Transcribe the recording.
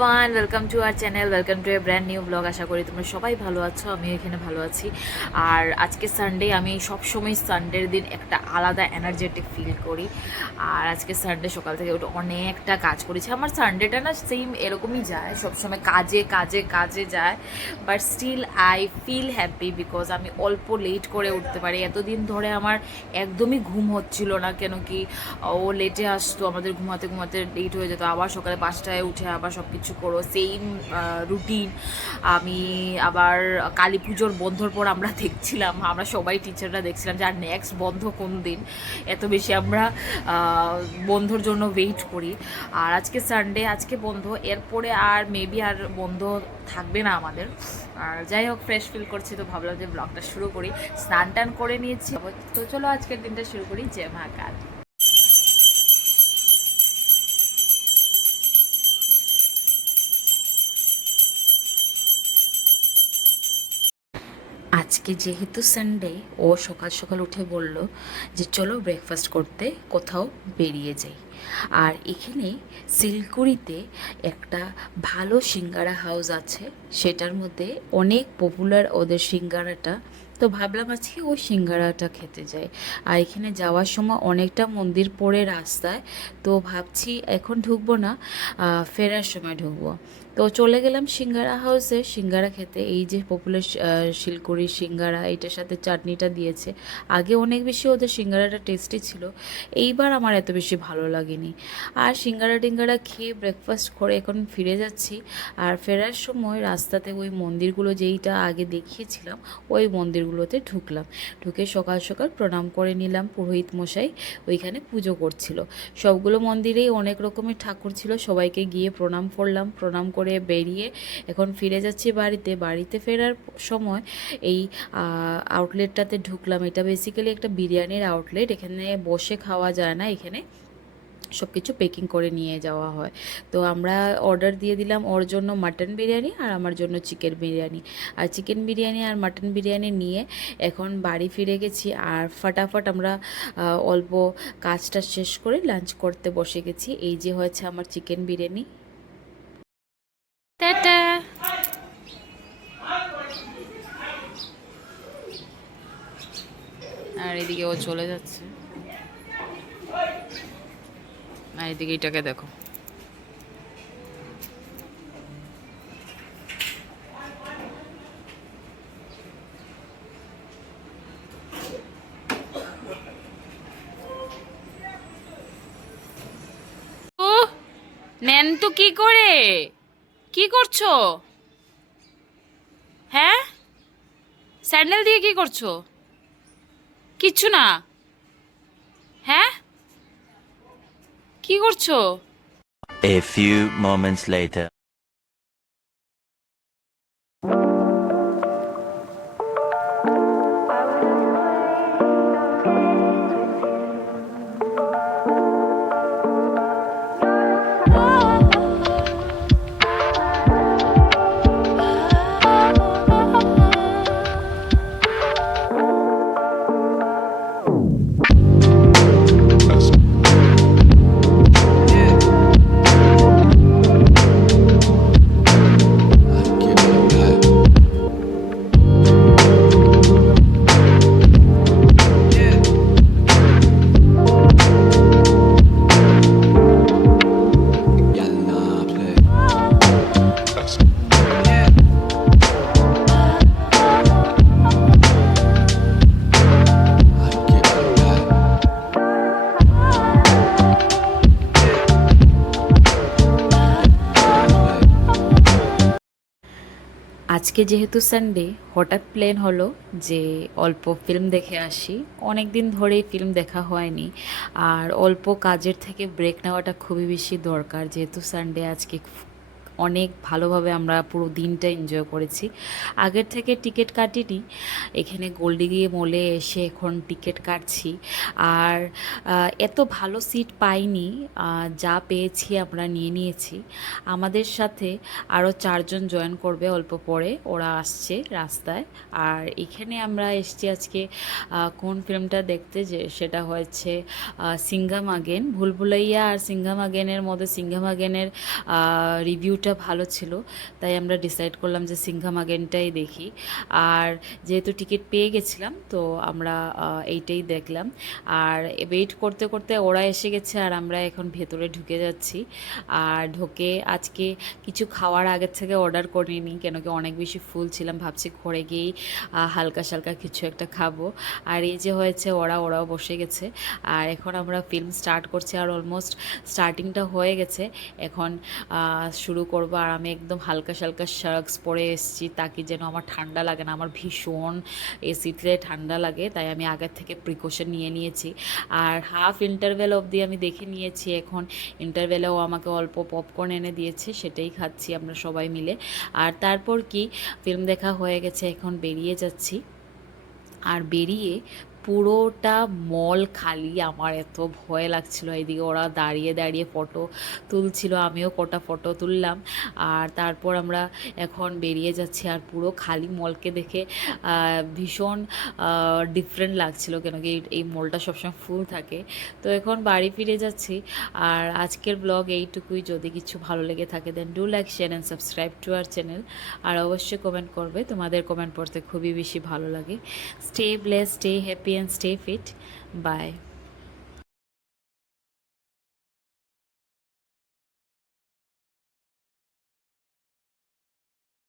Everyone, welcome to our channel, welcome to a brand new blog. আশা করি তোমরা সবাই ভালো আছো, আমিও এখানে ভালো আছি। আর আজকে সানডে, আমি সবসময় সানডের দিন একটা আলাদা এনার্জেটিক ফিল করি। আর আজকে সানডে সকাল থেকে উঠে অনেকটা কাজ করেছি। আমার সানডেটা না সেম এরকমই যায়, সবসময় কাজে কাজে কাজে যায়, but still I feel happy because আমি অল্প লেট করে উঠতে পারি। এতদিন ধরে আমার একদমই ঘুম হচ্ছিল না, কেন কি ও লেটে আসতো, আমাদের ঘুমাতে ঘুমাতে লেট হয়ে যেত, আবার সকালে 5টায় উঠে আবার সব কিছু করো, সেম রুটিন। আমি আবার কালী পুজোর বন্ধর পর আমরা দেখছিলাম, আমরা সবাই টিচাররা দেখছিলাম যে আর নেক্সট বন্ধ কোন দিন, এত বেশি আমরা বন্ধর জন্য ওয়েট করি। আর আজকে সানডে, আজকে বন্ধ, এরপরে আর মেবি আর বন্ধ থাকবে না আমাদের। আর যাই হোক, ফ্রেশ ফিল করছি, তো ভাবলাম যে ব্লগটা শুরু করি। স্নান টান করে নিয়েছি, তো চলো আজকের দিনটা শুরু করি। জয় মা কাল। আজকে যেহেতু সানডে, ও সকাল সকাল উঠে বলল যে চলো ব্রেকফাস্ট করতে কোথাও বেরিয়ে যাই। আর এখানে শিলকুড়িতে একটা ভালো সিঙ্গারা হাউস আছে, সেটার মধ্যে অনেক পপুলার ওদের সিঙ্গারাটা। তো ভাবলাম আজকে ওই সিঙ্গারাটা খেতে যাই। আর এখানে যাওয়ার সময় অনেকটা মন্দির পড়ে রাস্তায়, তো ভাবছি এখন ঢুকবো না, ফেরার সময় ঢুকবো। তো চলে গেলাম সিঙ্গারা হাউসে সিঙ্গারা খেতে। এই যে পপুলার শিলকুড়ি সিঙ্গারা, এইটার সাথে চাটনিটা দিয়েছে। আগে অনেক বেশি ওদের সিঙ্গারাটা টেস্টি ছিল, এইবার আমার এত বেশি ভালো লাগেনি। আর সিঙ্গারা টিঙ্গারা খেয়ে ব্রেকফাস্ট করে এখন ফিরে যাচ্ছি। আর ফেরার সময় রাস্তাতে ওই মন্দিরগুলো যেইটা আগে দেখিয়েছিলাম, ওই মন্দিরগুলোতে ঢুকলাম। ঢুকে সকাল সকাল প্রণাম করে নিলাম, পুরোহিত মশাই ওইখানে পুজো করছিল। সবগুলো মন্দিরেই অনেক রকমের ঠাকুর ছিল, সবাইকে গিয়ে প্রণাম করলাম। প্রণাম করে বেরিয়ে এখন ফিরে যাচ্ছি বাড়িতে। বাড়িতে ফেরার সময় এই আউটলেটটাতে ঢুকলাম। এটা বেসিক্যালি একটা বিরিয়ানির আউটলেট, এখানে বসে খাওয়া যায় না, এখানে সব কিছু প্যাকিং করে নিয়ে যাওয়া হয়। তো আমরা অর্ডার দিয়ে দিলাম, ওর জন্য মাটন বিরিয়ানি আর আমার জন্য চিকেন বিরিয়ানি। আর চিকেন বিরিয়ানি আর মাটন বিরিয়ানি নিয়ে এখন বাড়ি ফিরে গেছি। আর ফাটাফাট আমরা অল্প কাজটা শেষ করে লাঞ্চ করতে বসে গেছি। এই যে হয়েছে আমার চিকেন বিরিয়ানি। টাটা। আর এদিকে ও চলে যাচ্ছে, আর এদিকে এটাকে দেখো। ও নেন তো, কি করে, কি করছো? হ্যাঁ, স্যান্ডেল দিয়ে কি করছো? কিচ্ছু না। হ্যাঁ, কি করছো? A few moments later. আজকে যেহেতু সানডে, হঠাৎ প্ল্যান হলো যে অল্প ফিল্ম দেখে আসি। অনেক দিন ধরেই ফিল্ম দেখা হয়নি, আর অল্প কাজের থেকে ব্রেক নেওয়াটা খুবই বেশি দরকার। যেহেতু সানডে, আজকে অনেক ভালোভাবে আমরা পুরো দিনটা এনজয় করেছি। আগের থেকে টিকিট কাটিনি, এখানে গোল্ডিগিয়ে মলে এসে এখন টিকিট কাটছি। আর এত ভালো সিট পাইনি, যা পেয়েছি আমরা নিয়ে নিয়েছি। আমাদের সাথে আরও 4জন জয়েন করবে অল্প পরে, ওরা আসছে রাস্তায়। আর এখানে আমরা এসছি আজকে কোন ফিল্মটা দেখতে, যে সেটা হয়েছে সিঙ্ঘাম আগেন। ভুলভুলাইয়া আর সিঙ্ঘাম আগেনের মধ্যে সিঙ্ঘাম আগেনের রিভিউটা রিভিউটা ভালো ছিল, তাই আমরা ডিসাইড করলাম যে সিংহামাগেনটাই দেখি। আর যেহেতু টিকিট পেয়ে গেছিলাম, তো আমরা এইটাই দেখলাম। আর ওয়েট করতে করতে ওরা এসে গেছে, আর আমরা এখন ভেতরে ঢুকে যাচ্ছি। আর ঢোকে আজকে কিছু খাওয়ার আগের থেকে অর্ডার করিনি, কেন কি অনেক বেশি ফুল ছিলাম, ভাবছি ঘরে গিয়েই হালকা সালকা কিছু একটা খাবো। আর এই যে হয়েছে, ওরাও বসে গেছে। আর এখন আমরা ফিল্ম স্টার্ট করছি, আর অলমোস্ট স্টার্টিংটা হয়ে গেছে। এখন শুরু করব। আর আমি একদম হালকা সালকা শার্টস পরে এসেছি, তাকে যেন আমার ঠান্ডা লাগে না। আমার ভীষণ এসিতে ঠান্ডা লাগে, তাই আমি আগের থেকে প্রিকশন নিয়ে নিয়েছি। আর হাফ ইন্টারভেল অবধি আমি দেখে নিয়েছি। এখন ইন্টারভেলেও আমাকে অল্প পপকর্ন এনে দিয়েছে, সেটাই খাচ্ছি আমরা সবাই মিলে। আর তারপর কি, ফিল্ম দেখা হয়ে গেছে, এখন বেরিয়ে যাচ্ছি। আর বেরিয়ে পুরোটা মল খালি। আমার এত ভয় লাগছিল, এদিকে ওরা দাঁড়িয়ে দাঁড়িয়ে ফটো তুলছিল, আমিও কটা ফটো তুললাম। আর তারপর আমরা এখন বেরিয়ে যাচ্ছি, আর পুরো খালি মলকে দেখে ভীষণ ডিফারেন্ট লাগছিল, কেন কি এই মলটা সবসময় ফুল থাকে। তো এখন বাড়ি ফিরে যাচ্ছি। আর আজকের ব্লগ এইটুকুই। যদি কিছু ভালো লেগে থাকে then do like, share and subscribe to our channel. আর অবশ্যই কমেন্ট করবে, তোমাদের কমেন্ট পড়তে খুবই বেশি ভালো লাগে। Stay blessed, stay happy and stay fit. By.